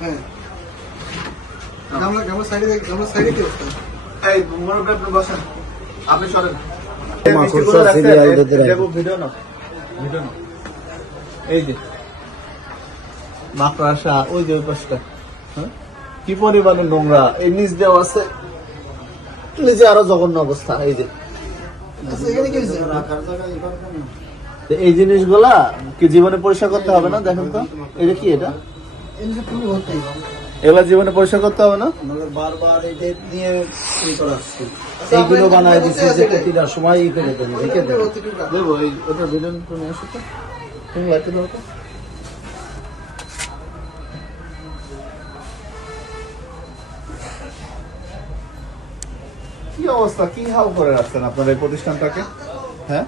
হ্যাঁ আমরা সাইডে কি অবস্থা? এই মোড়ে আপনি বসেন, আপনি সরেন। ভিডিও না এই যে মাকড়সা, ওই যে ওই পাশটা, হ্যাঁ কি পরিমাণে নোংরা, এই নিচ দেওয়া আছে, নিচে আরো জঘন্য অবস্থা। এই যে এই জিনিসগুলা কি জীবনে পরিষ্কার করতে হবে না? দেখেন তো এটা কি, এটা এগুলা জীবনে পরিষ্কার করতে হবে না? বারবার নিয়ে এইগুলো বানায় দিচ্ছে যে প্রতিটা সময় করে দেবো, রেখে দেবো। দেবো এই ওটা ভিডিও তুমি আসো তো, তুমি লাইতে দাও তো। কি অবস্থা, কি হাল করে রাখছেন আপনার এই প্রতিষ্ঠানটাকে? হ্যাঁ